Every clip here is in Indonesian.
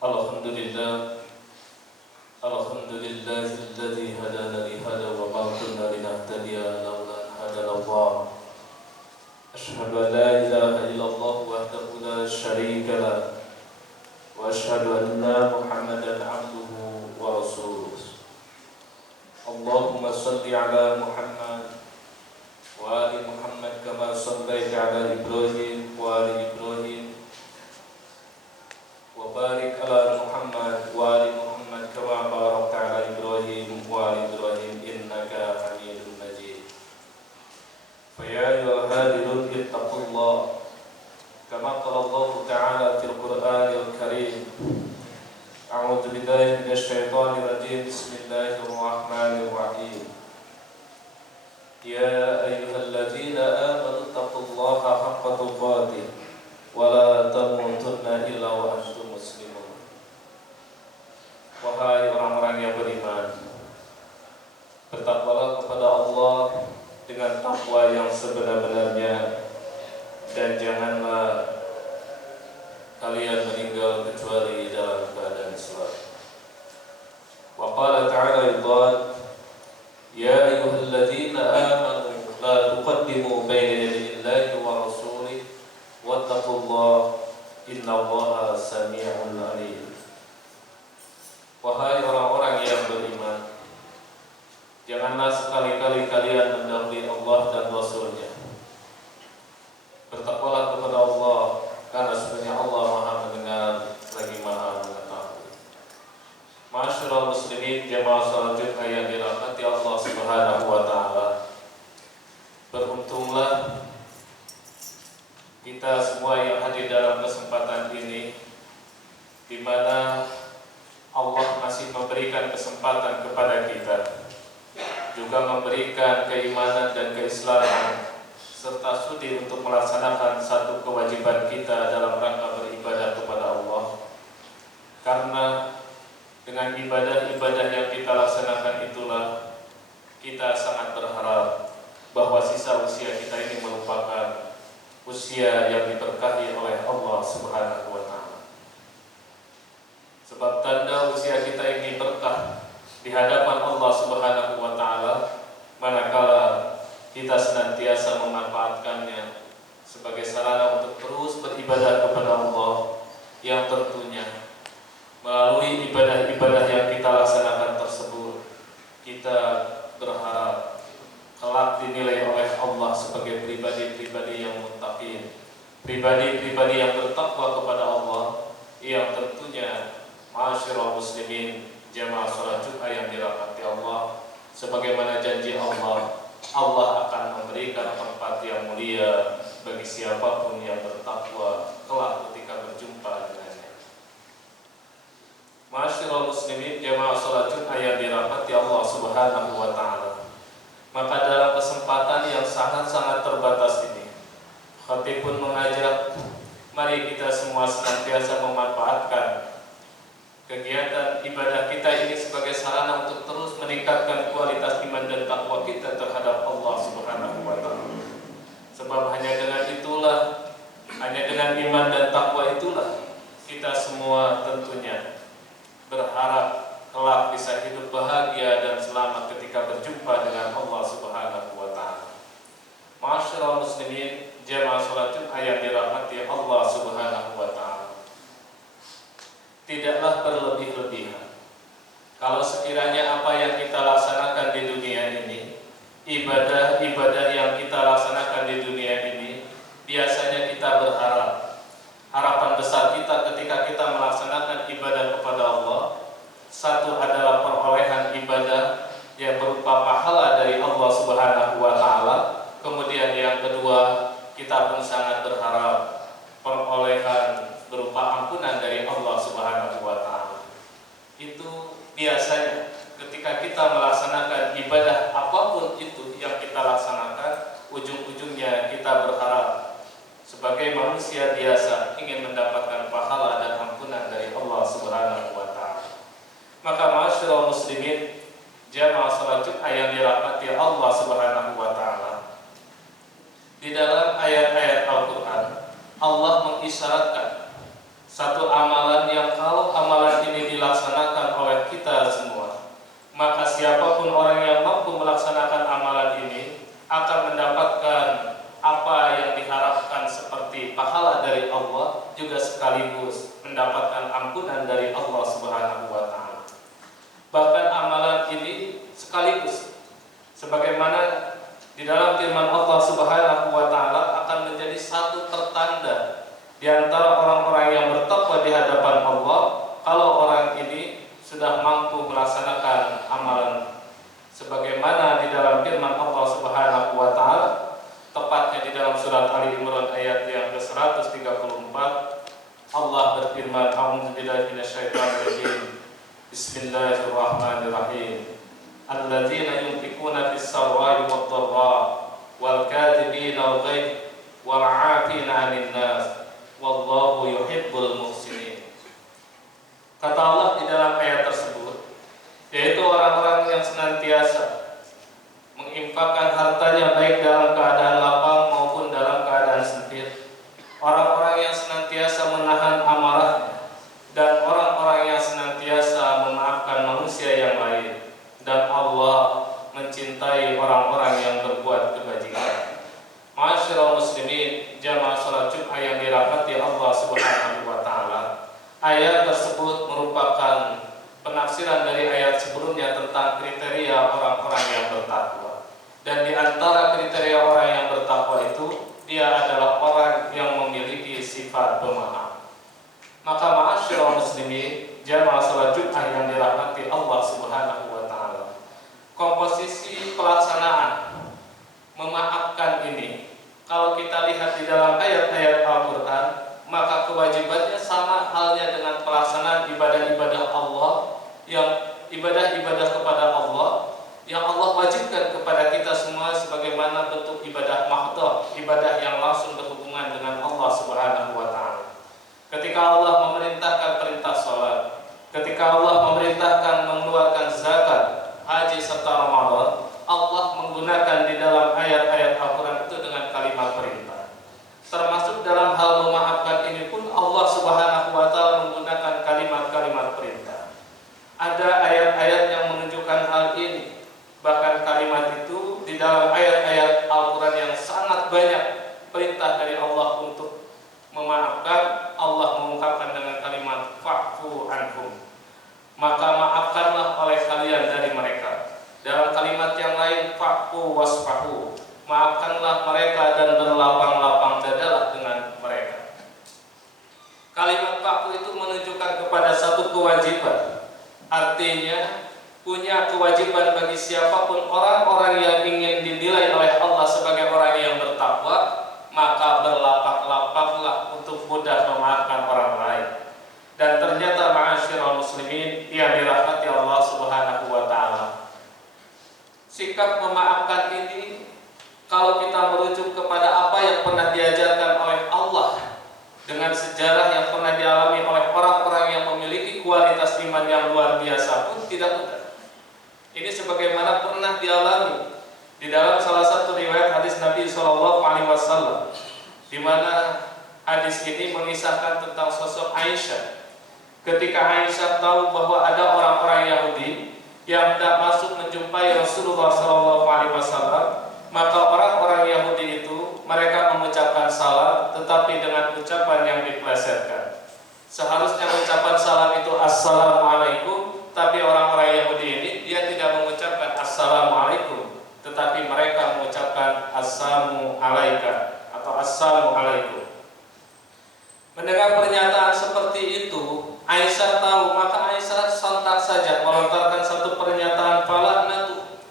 الحمد لله الحمد لله الذي هدانا لهذا وما كنا لنهتدي لولا أن هدانا الله أشهد أن لا إله إلا الله وحده لا شريك له وأشهد أن محمدا عبده ورسوله اللهم صل على محمد وآل محمد كما صليت على إبراهيم وآل إبراهيم وبارك على محمد وآل محمد كما باركت على إبراهيم وآل إبراهيم إنك حميد مجيد فيا أيها الهادون اتقوا الله كما قال الله تعالى في القرآن الكريم أعوذ بالله من الشيطان الرجيم بسم الله الرحمن الرحيم يا أيها الذين آمنوا اتقوا الله حق تقاته ولا تموتن إلا وأنتم muslimun. Wahai orang-orang yang beriman, bertakwalah kepada Allah dengan takwa yang sebenar-benarnya, dan janganlah kalian meninggal kecuali dalam keadaan Islam. Wa qala ta'ala idzan ya ayyuhalladzina amanu la tuqaddimu baina yaday Allahi wa rasulihi wattaqullaha innallaha sami'un alim. Wahai orang-orang yang beriman, janganlah sekali-kali kalian mendahului Allah dan Rasul-Nya. Bertakwalah kepada Allah, karena sebenarnya Allah Maha mendengar lagi Maha mengetahui. Ma'asyiral muslimin jamaah salat Jumat yang dirahmati Allah Subhanahu wa taala. Beruntunglah kita semua yang hadir dalam kesempatan ini, di mana Allah masih memberikan kesempatan kepada kita, juga memberikan keimanan dan keislaman, serta sudi untuk melaksanakan satu kewajiban kita dalam rangka beribadah kepada Allah. Karena dengan ibadah-ibadah yang kita laksanakan itulah kita sangat berharap bahwa sisa usia kita ini merupakan usia yang diberkahi oleh Allah Subhanahu wa taala. Sebab tanda usia kita ini berkah di hadapan Allah Subhanahu wa taala manakala kita senantiasa memanfaatkannya sebagai sarana untuk terus beribadah kepada Allah, yang tentunya melalui ibadah-ibadah yang kita laksanakan tersebut kita berharap kelak dinilai oleh Allah sebagai pribadi-pribadi yang muttaqin, pribadi-pribadi yang bertakwa kepada Allah, yang tentunya ma'asyiral muslimin jamaah salat Jumat yang dirahmati Allah, sebagaimana janji Allah akan memberikan tempat yang mulia bagi siapapun yang bertakwa kelak ketika berjumpa dengannya. Ma'asyiral muslimin jamaah salat Jumat yang dirahmati Allah Subhanahu wa taala. Maka dalam kesempatan yang sangat-sangat terbatas ini, khatib pun mengajak mari kita semua senantiasa memanfaatkan kegiatan ibadah kita ini sebagai sarana untuk terus meningkatkan kualitas iman dan takwa kita terhadap Allah Subhanahu wa taala. Sebab hanya dengan iman dan takwa itulah kita semua tentunya berharap kelak bisa hidup bahagia dan selamat ketika berjumpa dengan Allah Subhanahu wa taala. Ma'asyiral muslimin jamaah salat Jumat yang dirahmati Allah Subhanahu wa taala. Tidaklah berlebih-lebihan kalau sekiranya apa yang kita laksanakan di dunia ini, ibadah-ibadah yang kita laksanakan di dunia ini, biasanya kita berharap, harapan besar kita ketika kita melaksanakan ibadah kepada Allah, satu adalah perolehan ibadah yang berupa pahala dari Allah Subhanahu wa taala. Kemudian yang kedua, kita pun sangat berharap perolehan berupa ampunan dari Allah Subhanahu wa taala. Itu biasanya ketika kita melaksanakan ibadah apapun itu yang kita laksanakan, ujung-ujungnya kita berharap sebagai manusia biasa ingin mendapatkan pahala dan ampunan dari Allah Subhanahu wa taala. Maka ma'asyiral muslimin jamaah salat Jumat yang dirahmati Allah Subhanahu wa taala, di dalam ayat-ayat Al-Qur'an Allah mengisyaratkan satu amalan yang kalau amalan juga sekaligus mendapatkan ampunan dari Allah Subhanahu wa taala. Bahkan amalan ini sekaligus sebagaimana di dalam firman Allah Subhanahu wa taala akan menjadi satu pertanda di antara orang-orang yang bertakwa di hadapan Allah kalau orang ini sudah mampu melaksanakan amalan sebagaimana di dalam firman Allah Subhanahu wa taala, tepatnya di dalam surat Ali Imran ayat yang ke-134. Allah berfirman, a'udzubillahi minasyaitonir rajim. Bismillahirrahmanirrahim. Alladzina yunfiquna fis-sarra'i wad-dharra wal kadhibina al-ghaidh wal 'afina 'anil nas wallahu yuhibbul muhsinin. Kata Allah di dalam ayat tersebut, yaitu orang-orang yang senantiasa menginfakkan hartanya baik dalam keadaan lapang maupun dalam keadaan sempit, orang-orang yang senantiasa menahan amarahnya, dan orang-orang yang senantiasa memaafkan manusia yang lain, dan Allah mencintai orang-orang yang berbuat kebajikan. Ma'asyiral muslimin, jamaah salat Jumat yang dirahmati Allah Subhanahu wa taala. Ayat tersebut merupakan penafsiran dari ayat sebelumnya tentang kriteria orang-orang yang bertakwa. Dan di antara kriteria orang yang bertakwa itu, dia adalah orang yang memiliki sifat pemaaf. Maka ma'asyiral muslimin, jamaah salat Jumat yang dirahmati Allah Subhanahu wa taala, komposisi pelaksanaan memaafkan ini, kalau kita lihat di dalam ayat-ayat Al-Qur'an, maka kewajibannya sama halnya dengan pelaksanaan ibadah-ibadah Allah, yang ibadah-ibadah kepada Allah yang Allah wajibkan kepada kita semua sebagaimana bentuk ibadah mahdhah, ibadah yang langsung berhubungan dengan Allah Subhanahu wa taala. Ketika Allah memerintahkan perintah salat, ketika Allah memerintahkan mengeluarkan zakat, haji serta Ramadan, Allah menggunakan di dalam ayat-ayat Al-Qur'an itu dengan kalimat perintah. Termasuk dalam hal memaafkan ini pun Allah Subhanahu wa taala menggunakan kalimat-kalimat perintah. Ada ayat-ayat yang menunjukkan hal ini. Bahkan kalimat itu di dalam ayat-ayat Al-Qur'an yang sangat banyak perintah dari Allah untuk memaafkan, Allah mengungkapkan dengan kalimat fa'fu anhum. Maka maafkanlah oleh kalian dari mereka. Dalam kalimat yang lain fa'fu wasfahu. Maafkanlah mereka dan berlapang-lapang dadalah dengan mereka. Kalimat fa'fu itu menunjukkan kepada satu kewajiban. Artinya punya kewajiban bagi siapapun orang-orang yang ingin dinilai oleh Allah sebagai orang yang bertakwa, maka berlapak-lapaklah untuk mudah memaafkan orang lain. Dan ternyata ma'asyiral muslimin yang dirahmati Allah Subhanahu wa taala, sikap memaafkan ini kalau kita merujuk kepada apa yang pernah diajarkan oleh Allah dengan sejarah yang pernah dialami oleh orang-orang yang memiliki kualitas iman yang luar biasa pun tidak mudah. Ini sebagaimana pernah dialami di dalam salah satu riwayat hadis Nabi SAW, di mana hadis ini mengisahkan tentang sosok Aisyah. Ketika Aisyah tahu bahwa ada orang-orang Yahudi yang tidak masuk menjumpai Rasulullah SAW, maka orang-orang Yahudi itu mereka mengucapkan salam tetapi dengan ucapan yang diplesetkan. Seharusnya ucapan salam itu assalamualaikum, tapi orang-orang Yahudi ini dia tidak mengucapkan assalamualaikum, tetapi mereka mengucapkan assalamu alaika atau assalamu alaikum. Mendengar pernyataan seperti itu, Aisyah tahu, maka Aisyah sontak saja melontarkan satu pernyataan, falaknatu,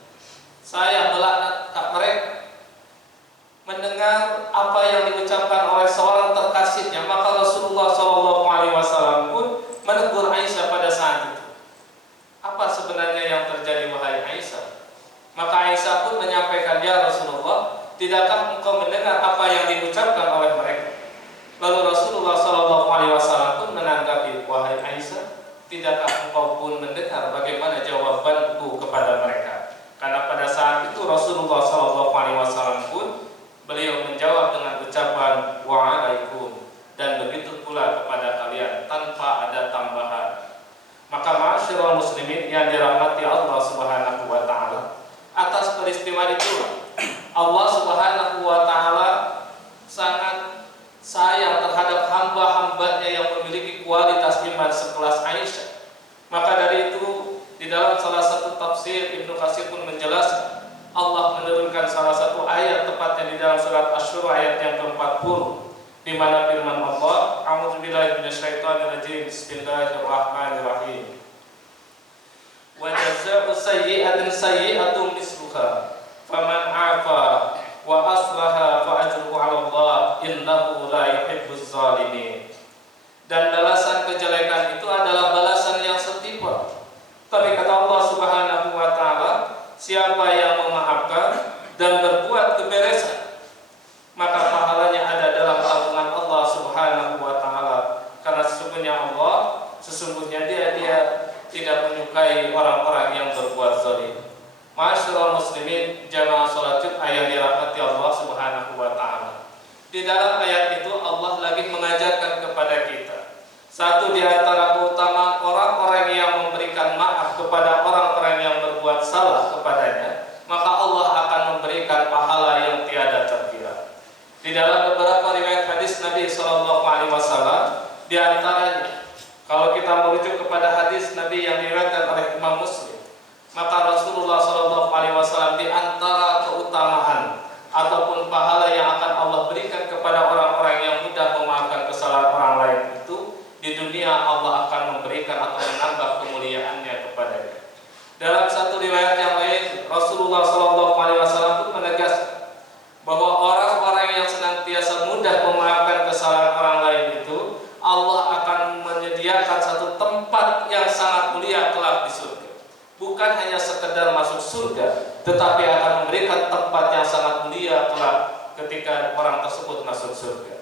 saya melaknat mereka. Mendengar apa yang diucapkan oleh seorang terkasihnya, maka Rasulullah SAW pun menegur Aisyah pada saat itu. Apa sebenarnya yang terjadi wahai Aisyah? Maka Aisyah pun menyampaikan, ya Rasulullah, tidakkah engkau mendengar apa yang diucapkan oleh mereka? Lalu Rasulullah SAW pun menanggapi, wahai Aisyah, tidakkah engkau pun mendengar bagaimana jawabanku kepada mereka? Karena pada saat itu Rasulullah SAW pun beliau menjawab dengan ucapan wa'alaikum, dan begitu pula kepada kalian tanpa ada tambahan. Maka ma'asyiral muslimin yang dirahmati Allah Subhanahu wa taala, atas peristiwa itu Allah Subhanahu wa taala sangat sayang terhadap hamba-hamba Asy-Syura ayat yang ke-40 di mana firman Allah, A'udzubillahi minasyaitonirrajim. Bismillahirrahmanirrahim. Wa jazaa'u sayyi'atin sayyi'atun misluha faman 'afa wa aslaha fa ajruhu 'ala Allah innahu la yuhibbuz zalimin. Dan balasan kejelekan itu adalah balasan yang setimpal. Tapi kata Allah Subhanahu wa taala, siapa yang memaafkan dan berbuat keberesan, maka pahalanya ada dalam tabungan Allah Subhanahu wa taala. Karena sesungguhnya dia tidak menyukai orang-orang yang berbuat zalim. Ma'asyiral muslimin jamaah salat Jumat yang dirahmati Allah Subhanahu wa taala. Di dalam ayat itu Allah lagi mengajarkan kepada kita satu di antara keutamaan orang-orang yang memberikan maaf kepada orang-orang yang berbuat salah kepadanya, maka Allah akan memberikan pahala yang tiada terkira. Di dalam beberapa riwayat hadis Nabi SAW, di antaranya kalau kita merujuk kepada hadis Nabi yang diriwayatkan oleh Imam Muslim, maka Rasulullah SAW di antara keutamaan ataupun pahala yang akan Allah berikan kepada orang-orang yang mudah memaafkan kesalahan orang lain itu, di dunia Allah akan memberikan atau menambah kemuliaannya kepadanya. Dalam satu riwayat yang lain, Rasulullah SAW pun menegaskan bahwa orang-orang yang senantiasa mudah memaafkan kesalahan orang lain itu, Allah akan menyediakan satu tempat yang sangat mulia kelak di surga. Bukan hanya sekedar masuk surga, tetapi akan memberikan tempat yang sangat mulia kelak ketika orang tersebut masuk surga.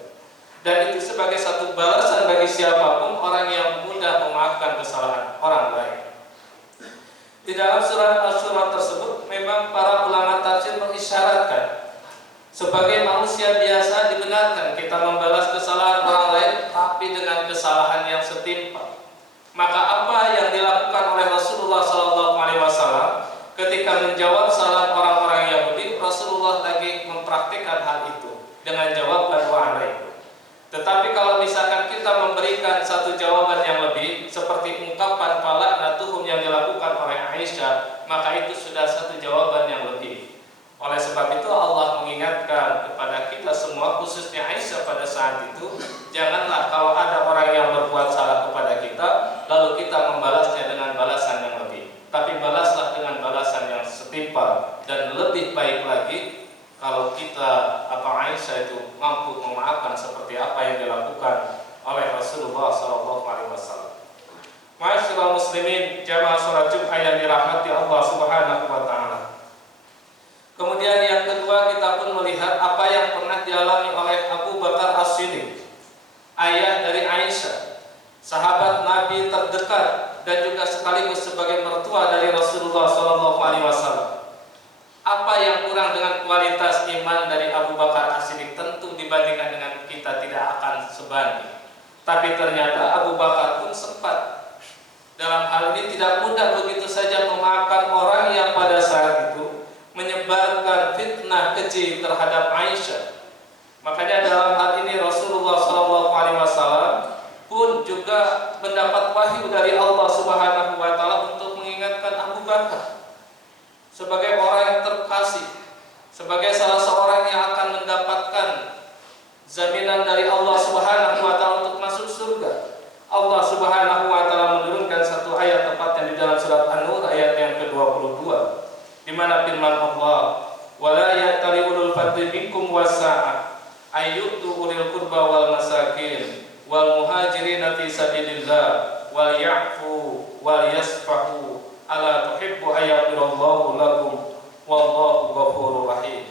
Dan itu sebagai satu balasan bagi siapapun orang yang mudah memaafkan kesalahan orang lain. Di dalam surat Asy-Syura tersebut memang para ulama tafsir mengisyaratkan sebagai manusia biasa dibenarkan kita membalas kesalahan orang lain, tapi dengan kesalahan yang setimpal. Maka apa yang dilakukan oleh Rasulullah SAW ketika menjawab salah orang-orang Yahudi, Rasulullah lagi mempraktikkan hal itu dengan jawaban wa'alaikum. Tetapi kalau misalkan kita memberikan satu jawaban yang lebih, seperti ungkapan fala'natuhum yang dilakukan oleh Aisyah, maka itu sudah satu jawaban yang lebih. Oleh sebab itu Allah mengingatkan kepada kita semua, khususnya Aisyah pada saat itu, janganlah kalau ada orang yang berbuat salah kepada kita, lalu kita membalasnya dengan balasan yang lebih. Tapi balaslah dengan balasan yang setimpal, dan lebih baik lagi kalau kita atau Aisyah itu mampu memaafkan seperti apa yang dilakukan oleh Rasulullah SAW. Ma'asyiral muslimin jamaah salat Jumat yang dirahmati Allah Subhanahu wa taala. Kemudian yang kedua, kita pun melihat apa yang pernah dialami oleh Abu Bakar As-Siddiq, ayah dari Aisyah, sahabat Nabi terdekat dan juga sekaligus sebagai mertua dari Rasulullah SAW. Apa yang kurang dengan kualitas iman dari Abu Bakar As-Siddiq? Tentu dibandingkan dengan kita tidak akan sebanding. Tapi ternyata Abu Bakar pun sempat dalam hal ini tidak mudah begitu saja memaafkan orang yang pada saat itu menyebarkan fitnah keji terhadap Aisyah. Makanya dalam hal ini Rasulullah SAW pun juga mendapat wahyu dari Allah Subhanahu wa taala untuk mengingatkan Abu Bakar sebagai orang yang terkasih, sebagai salah seorang yang akan mendapatkan jaminan dari Allah Subhanahu wa taala untuk masuk surga. Allah Subhanahu wa taala menurunkan satu ayat tepatnya di dalam surat An-Nur ayat yang ke-22, di mana firman Allah, "Wala ya'tali ulul fadli minkum wasa'ah ayyutu ulil qurba wal masakin wal muhajirin fi sabilillah wal ya'fu wal yasfahu ala tuhibbu ayaghfirallahu lakum wallahu ghafurur rahim."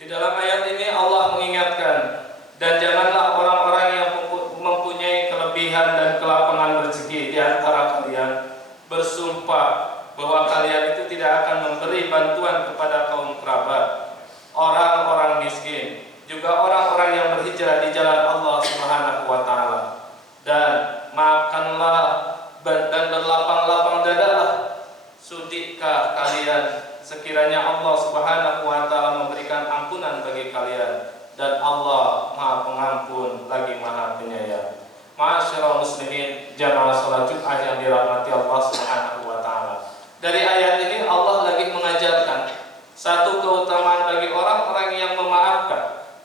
Di dalam ayat ini Allah mengingatkan, dan janganlah orang-orang yang mempunyai kelebihan dan kelapangan rezeki di antara kalian bersumpah bahwa kalian itu tidak akan memberi bantuan kepada kaum kerabat, orang-orang miskin, juga orang-orang yang berhijrah di jalan Allah Subhanahu wa taala. Dan makanlah dan berlapang-lapang dadalah, sudikkah kalian sekiranya Allah Subhanahu wa taala memberikan ampunan bagi kalian, dan Allah Maha Pengampun lagi Maha Penyayang. Ma'asyiral muslimin jamaah salat Jumat yang dirahmati Allah Subhanahu wa taala. Dari ayat ini Allah lagi mengajarkan satu keutamaan bagi orang-orang yang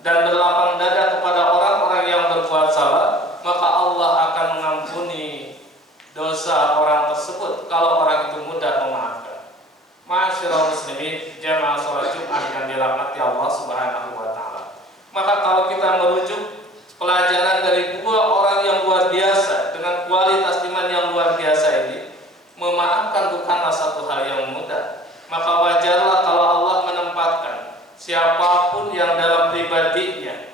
dan berlapang dada kepada orang-orang yang berbuat salah, maka Allah akan mengampuni dosa orang tersebut kalau orang itu mudah memaafkan. Ma'asyiral muslimin, jamaah salat Jumat yang dirahmati Allah Subhanahu wa taala. Maka kalau kita merujuk pelajaran dari dua orang yang luar biasa dengan kualitas iman yang luar biasa ini, memaafkan bukanlah satu hal yang mudah. Maka wajarlah kalau Allah menempatkan siapapun yang dalam pribadinya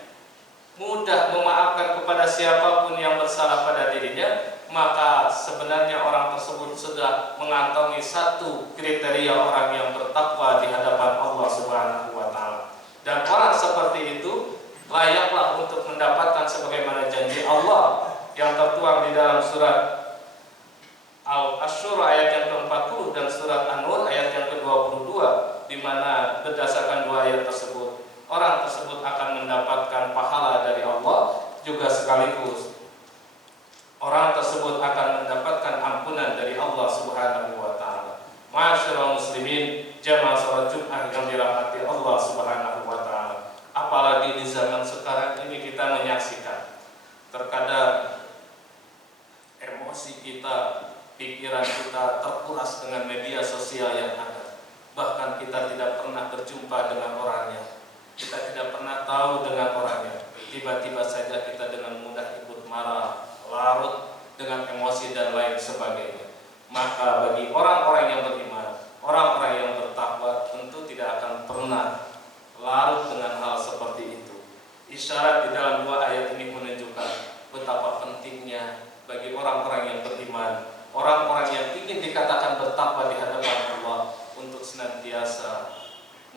mudah memaafkan kepada siapapun yang bersalah pada dirinya, maka sebenarnya orang tersebut sudah mengantongi satu kriteria orang yang bertakwa di hadapan Allah Subhanahu wa taala. Dan orang seperti itu layaklah untuk mendapatkan sebagaimana janji Allah yang tertuang di dalam surat Al-Asyur ayat yang ke-40 dan surat An-Nur ayat yang ke-22, di mana berdasarkan dua ayat tersebut orang tersebut akan mendapatkan pahala dari Allah, juga sekaligus orang tersebut akan mendapatkan ampunan dari Allah Subhanahu wa taala. Ma'asyiral muslimin, jamaah salat Jumat yang dirahmati Allah Subhanahu wa taala. Apalagi di zaman sekarang ini kita menyaksikan terkadang emosi kita, pikiran kita terkuras dengan media sosial yang ada. Bahkan kita tidak pernah berjumpa dengan orangnya, kita tidak pernah tahu dengan orangnya. Tiba-tiba saja kita dengan mudah ikut marah, larut dengan emosi dan lain sebagainya. Maka bagi orang-orang yang beriman, orang-orang yang bertakwa, tentu tidak akan pernah larut dengan hal seperti itu. Isyarat di dalam dua ayat ini menunjukkan betapa pentingnya bagi orang-orang yang beriman, orang-orang yang ingin dikatakan bertakwa di hadapan Allah, untuk senantiasa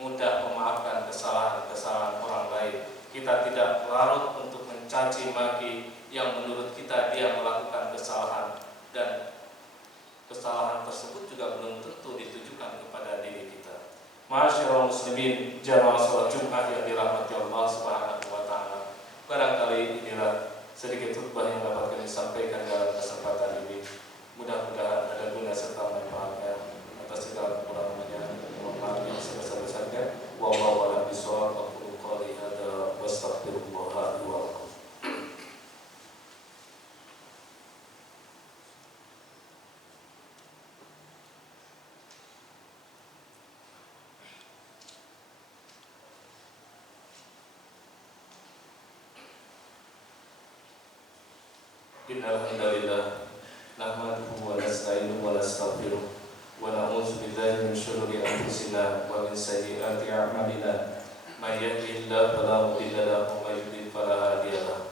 mudah memaafkan kesalahan-kesalahan orang lain. Kita tidak larut untuk mencaci maki yang menurut kita dia melakukan kesalahan, dan kesalahan tersebut juga belum tentu ditujukan kepada diri kita. Ma'asyiral muslimin, jamaah salat Jumat yang dirahmati Allah Subhanahu wa taala. Barangkali inilah sedikit khutbah yang dapat kami sampaikan dalam kesempatan ini. Mudah-mudahan ada guna serta manfaatnya. Atas segala kekurangannya, mohon maaf yang sebesar-besarnya. Wallahu a'lam bishawab. Aqulu qouli hadza wa astaghfirullah li wa lakum. Innal hamdalillah nahmaduhu wa nasta'inuhu wa nastaghfiruh wa na'udzu billahi min shururi anfusina wa min sayyiati a'malina. May yahdihillahu fala mudilla lahu wa may yudlil fala hadiya lahu.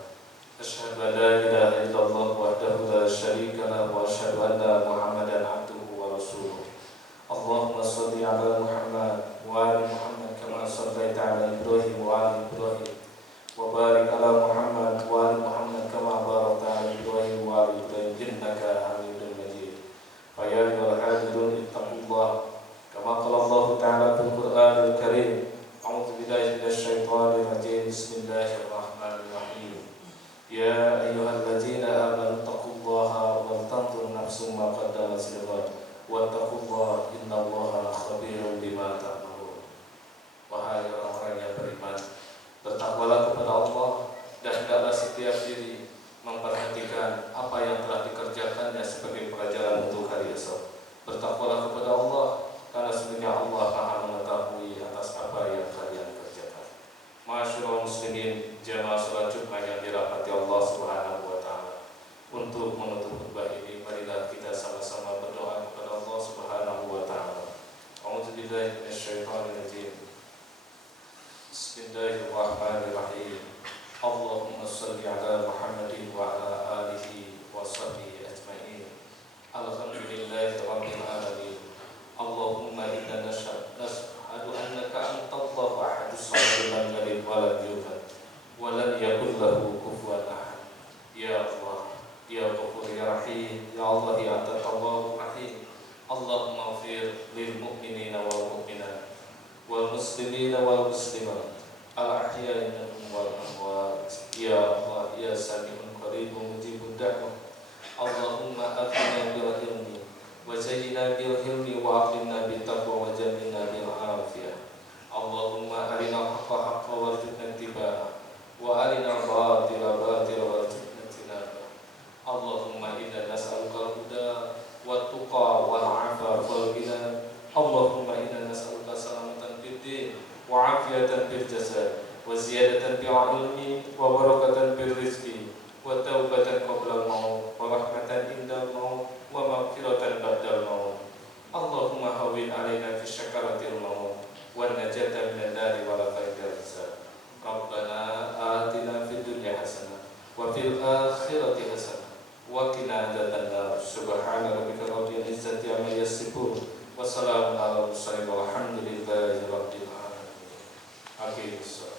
Asyhadu an la ilaha illallah wahdahu la syarika lahu wa asyhadu anna Muhammadan abduhu wa rasuluh. Allahumma shalli ala Muhammad wa ali Muhammad kama shallaita ala Ibrahim wa ali Ibrahim wa barik ala Muhammad wa ali Muhammad kama barakta ala Ibrahim wa ali Ibrahim innaka Hamidum Majid. Fa ya ayyuhal hadirun ittaqullah kama qala Allah ta'ala fil Qur'anil Karim. A'udzu billahi minasy syaithanir rajim. Bismillahirrahmanirrahim. Ya ayyuhalladzina amanu taqullaha wal tanzur nafsum ma qaddamat lighad wattaqullaha innallaha khabirum bima ta'malun. Wahai orang-orang yang beriman, bertakwalah kepada Allah dan hendaklah setiap diri memperhatikan apa yang telah dikerjakannya sebagai pelajaran untuk hari esok. Bertakwalah kepada Allah karena sebenarnya Allah Maha mengetahui atas apa yang kalian kerjakan. Ma'asyiral muslimin, jamaah salat Jumat yang dirahmati Allah Subhanahu wa taala. Untuk menutup khutbah ini, marilah kita sama-sama berdoa kepada Allah Subhanahu wa taala. A'udzu billahi minasyaitonir rajim. Bismillahirrahmanirrahim. Allahumma shalli ala Muhammadin wa ala alihi wa sahbihi ajma'in. Alhamdulillahi rabbil alamin. Allahumma inna nashhadu annaka antallahu ahadus samad lam yalid wa lam yulad wa lam yakul lahu kufuwan ahad. Ya Allah, ya Ghafur ya Rahim, ya Allah ya Anta Tawwabur Rahim. Allahumma ighfir lil mu'minina wal mu'minat wal muslimina wal muslimat al-ahya'i minhum wal amwat. Ya Allah ya Sami'un qaribun mujibud da'wah. Allahumma atina bi rahmatika ziyadatan fil ilmi wa barakatan fil rizqi wa taubatan qabla al-maut wa rahmatan indal maut wa maghfiratan ba'dal maut. Allahumma hawwin 'alaina fi syakaratil maut wa najatan minan nari wa laqaidal hisab. Rabbana atina fid dunya hasanah wa fil akhirati hasanah wa qina adzabannar. Subhana rabbika rabbil izzati amma yasifun wa salamun alal mursalin walhamdulillahi rabbil alamin. Amin.